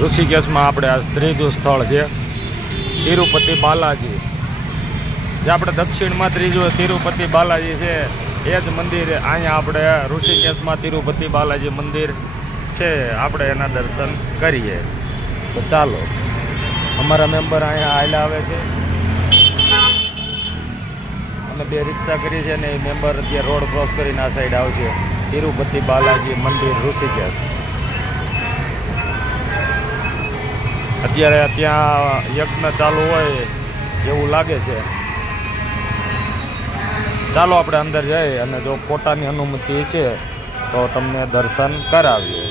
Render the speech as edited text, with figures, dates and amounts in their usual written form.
ઋષિકેશમાં આપણે આ ત્રીજું સ્થળ છે તિરુપતિ બાલાજી, જે આપણે દક્ષિણમાં ત્રીજું તિરુપતિ બાલાજી છે એ જ મંદિર અહીંયા આપણે ઋષિકેશમાં તિરુપતિ બાલાજી મંદિર છે, આપણે એના દર્શન કરીએ. તો ચાલો, અમારા મેમ્બર અહીંયા આવેલા આવે છે અને 2 રિક્ષા કરી છે ને એ મેમ્બર અત્યારે રોડ ક્રોસ કરીને આ સાઈડ આવશે તિરુપતિ બાલાજી મંદિર ઋષિકેશ. અત્યારે ત્યાં યજ્ઞ ચાલુ હોય એવું લાગે છે. ચાલો આપણે અંદર જઈએ અને જો ફોટાની અનુમતિ છે તો તમને દર્શન કરાવીએ.